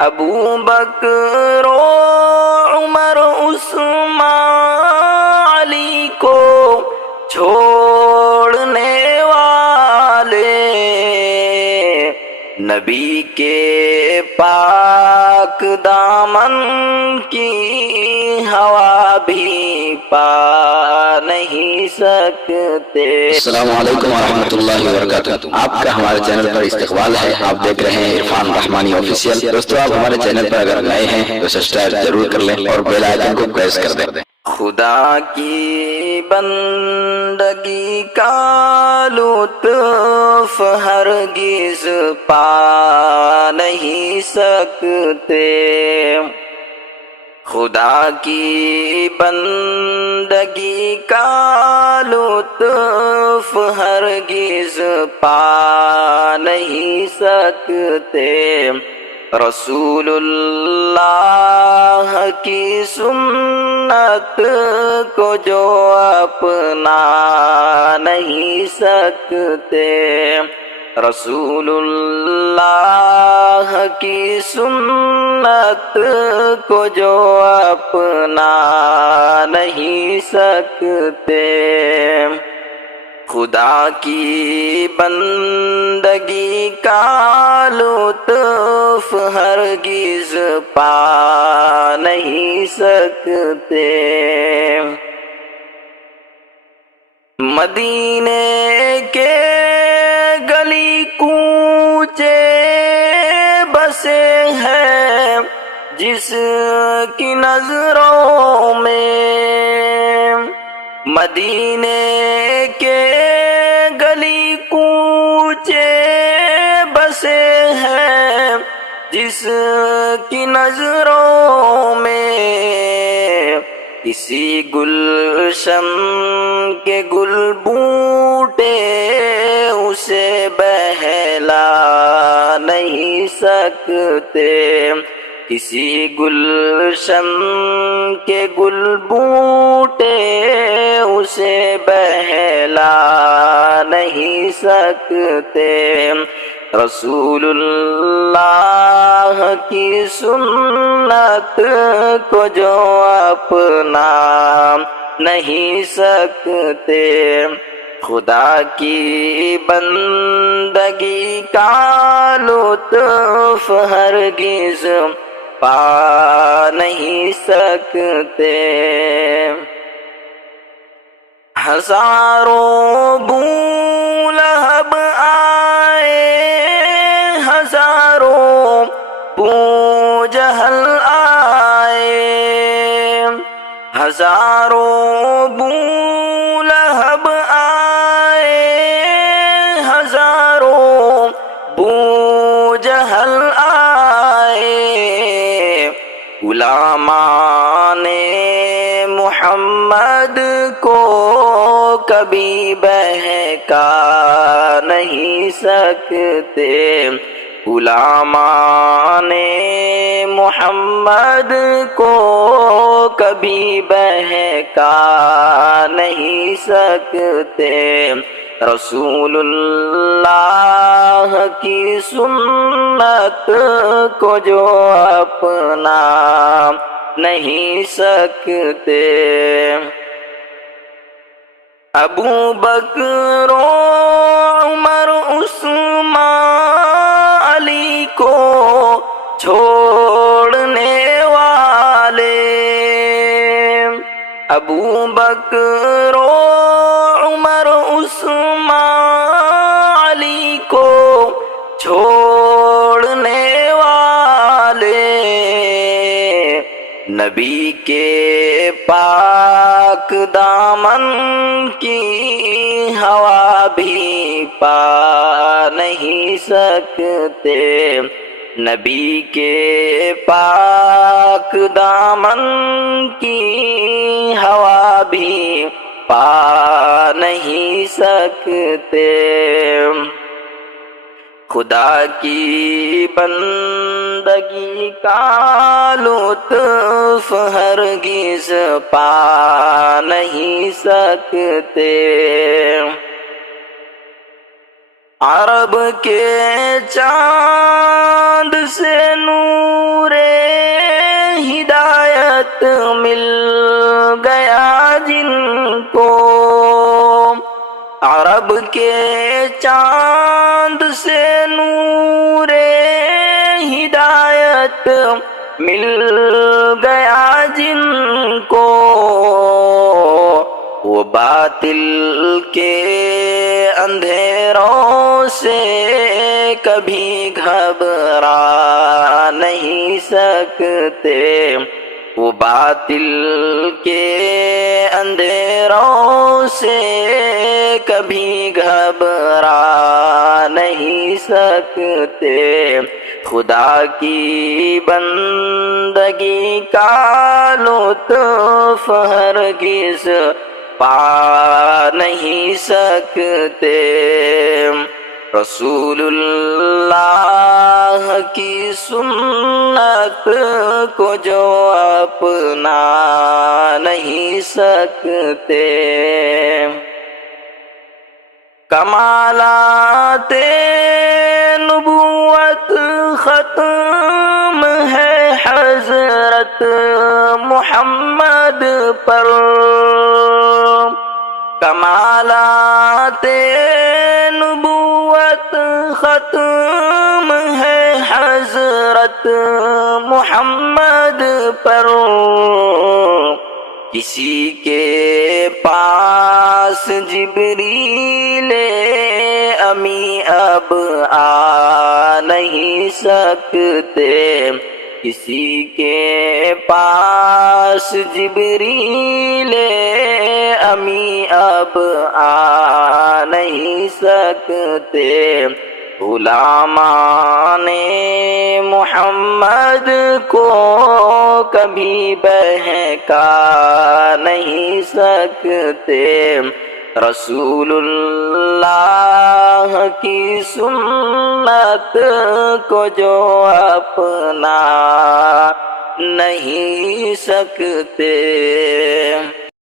ابو بکر و عمر عثمان علی کو چھوڑنے والے، نبی کے پاک دامن کی ہوا بھی پا نہیں سکتے۔ السلام علیکم ورحمۃ اللہ وبرکاتہ۔ آپ کا ہمارے چینل پر استقبال ہے۔ آپ دیکھ رہے ہیں عرفان رحمانی آفیشیل۔ دوستو آپ ہمارے چینل پر اگر نئے ہیں تو سبسکرائب ضرور کر لیں اور بیل آئیکن کو پریس کر دیں۔ خدا کی بندگی کا لطف ہرگز پا نہیں سکتے، خدا کی بندگی کا لطف ہرگز پا نہیں سکتے، رسول اللہ کی سنت کو جو اپنا نہیں سکتے، رسول اللہ کی سنت کو جو اپنا نہیں سکتے، خدا کی بندگی کا لطف ہرگز پا نہیں سکتے۔ مدینے کے گلی کوچے بسے ہیں جس کی نظروں میں، مدینے کے گلی کوچے بسے ہیں جس کی نظروں میں، کسی گلشن کے گل بوٹے اسے بہلا نہیں سکتے، کسی گلشن کے گل بوٹے اسے بہلا نہیں سکتے، رسول اللہ کی سنت کو جو اپنا نہیں سکتے، خدا کی بندگی کا لطف ہرگز پا نہیں سکتے، ہزاروں بولہب آئے، ہزاروں بوجہل آئے، ہزاروں بولہب آئے، ہزاروں بوجہل آئے، غلامان محمد کو کبھی بہکا نہیں سکتے، غلامان محمد کو کبھی بہکا نہیں سکتے، رسول اللہ کی سنت کو جو اپنا نہیں سکتے، ابو بکر و عمر عثمان علی کو چھوڑنے والے، ابو بکر و عمر عثمان علی کو چھوڑنے والے، نبی کے پاک دامن کی ہوا بھی پا نہیں سکتے، نبی کے پاک دامن کی ہوا بھی پا نہیں سکتے، خدا کی بندگی کا لطف ہرگز پا نہیں سکتے، عرب کے چاند سے نور ہدایت مل گیا جن کو، عرب کے چاند سے نور ہدایت مل گیا جن کو، وہ باطل کے اندھیروں سے کبھی گھبرا نہیں سکتے، وہ باطل کے اندھیروں سے کبھی گھبرا نہیں سکتے، خدا کی بندگی کا لطف ہرگز پا نہیں سکتے، رسول اللہ کی سنت کو جو اپنا نہیں سکتے، کمالات نبوت ختم ہے حضرت محمد پر، کمالات نبوت ختم ہے حضرت محمد پر، کسی کے پاس جبریل امی اب آ نہیں سکتے، کسی کے پاس جبریل امی اب آ نہیں سکتے، غلامان محمد کو کبھی بہکا نہیں سکتے، رسول اللہ کی سنت کو جو اپنا نہیں سکتے۔